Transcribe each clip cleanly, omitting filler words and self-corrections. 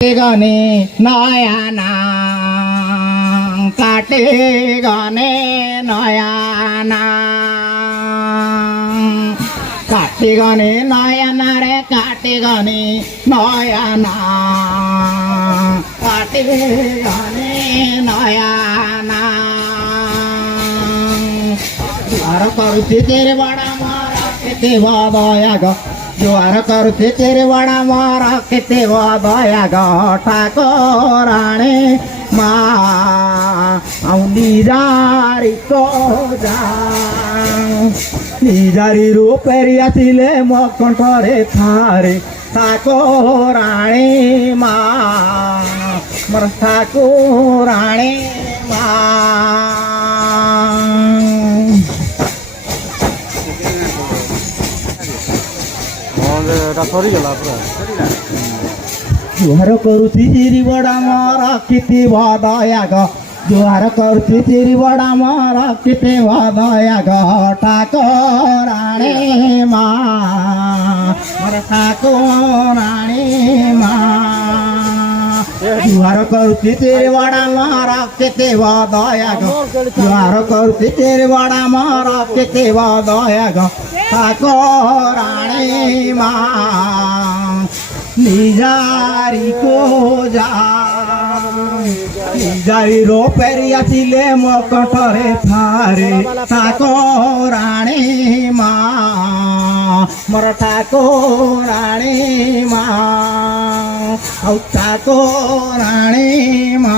গনে নয়ানা কাটে গনে নয়ানা কাটে গনে নয়ানা রে কাটে গনে নয়ানা কাটে গনে নয়ানা আর করুছি তেরে বড়া মারা কেতে দয়া গো জোয়ার করতে তেরে বড়া মারা কেতে দয়া গো ঠাকুরাণী মা নিজারি কো যা নিজারি রূপেরি আসিলে মকণ্ঠরে থারে ঠাকুরাণী মা মোর ঠাকুরাণী মা जुहार करुची चिरी बड़ा मारा किती दया ग जुहार करुची चिरी बड़ा मारा किती दया ग ठाकुराणी मा मोर ठाकुराणी मा जुहार करुची चिरी बड़ा मारा किती दया ग जुहार करुची चिरी बड़ा मारा किती दया ग ठाकुराणी मा निजारी को जा निजारी रो पेरी आसिले मकटरे थारे ठाकुराणी मा मोर ठाकुराणी मा औ ठाकुराणी मा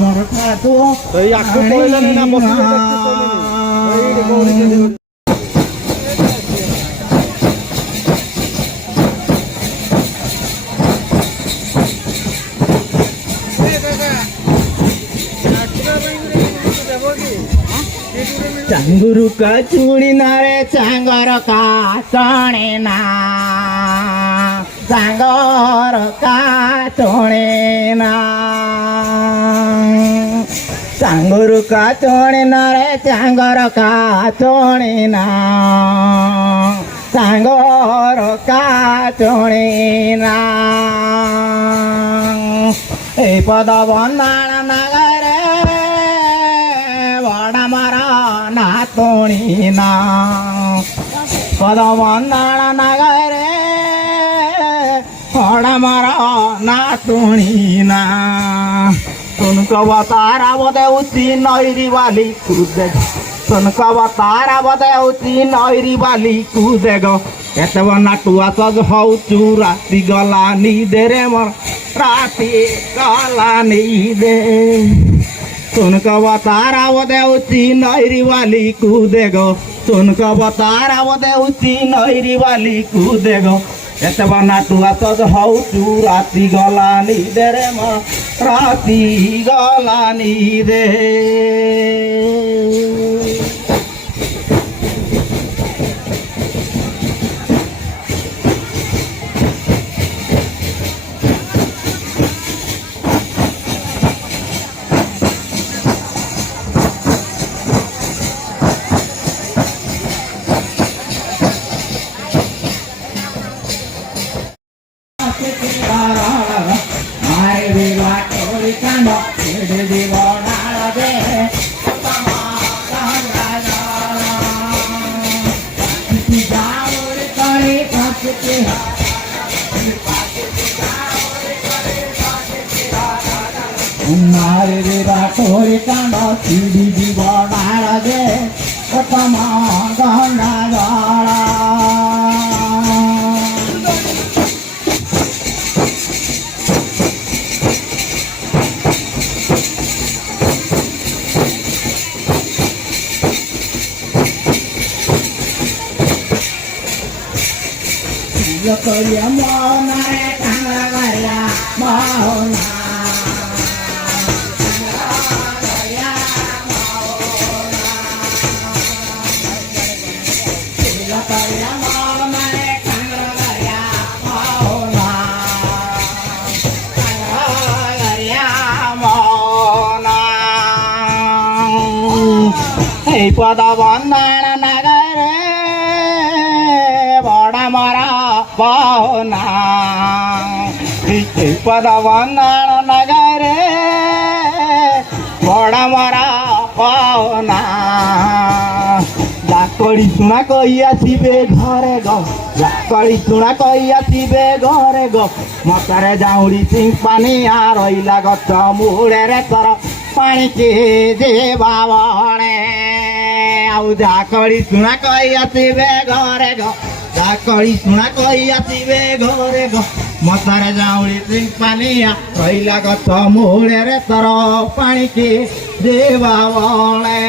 मोर ठाकुराणी मा चांगुरु का चूड़ी नारे चांगर का चणे ना चांगर का चणे ना चांगुरु का चणे नारे चांगर का चणे ना चांगर का चणे ना ए पद बंदाण नगरे बड़ा मारा नातोणी ना पद बंदाण नगरे बड़ा मारा नातोणी ना तुमको बतारा बोदे उसी नईरी वाली कूदे तुमको बतारा बोदे उसी नईरी वाली कूदे गो केते बना टुआ सज हौचु राति गला नी दे रे मोर राति गला नी दे तुमको बतारा बोदे उसी नईरी वाली कूदे गो तुमको बतारा बोदे उसी नईरी वाली कूदे गो केते बना टुआ सज हौचु राति गला नी दे रे मोर राति गला नी दे नारे रे राठोरी कांड सीढ़ी दी बड़ा गे तमा गंडा गाड़ा करिया मोना रे कांगरा गरिया मोना पद बंदाण नगरे बड़ा मरा पहुना ପଦ ବନ୍ଦାଣ ନଗରେ ବଡ଼ ମରା ପନା ডাকড়ি শোনা কই আসিবে ঘরে গ ডাকড়ি শোনা কই আসিবে ঘরে গ মতারে যাউড়ি সিং পানি আর রইলা গছ মূড়েরে তর পানিকে দেবা বনে আউ ডাকড়ি শোনা কই আসিবে ঘরে গ ডাকড়ি শোনা কই আসিবে ঘরে গ মতারে যাউড়ি সিং পানি আর রইলা গছ মূড়েরে তর পানিকে দেবা বনে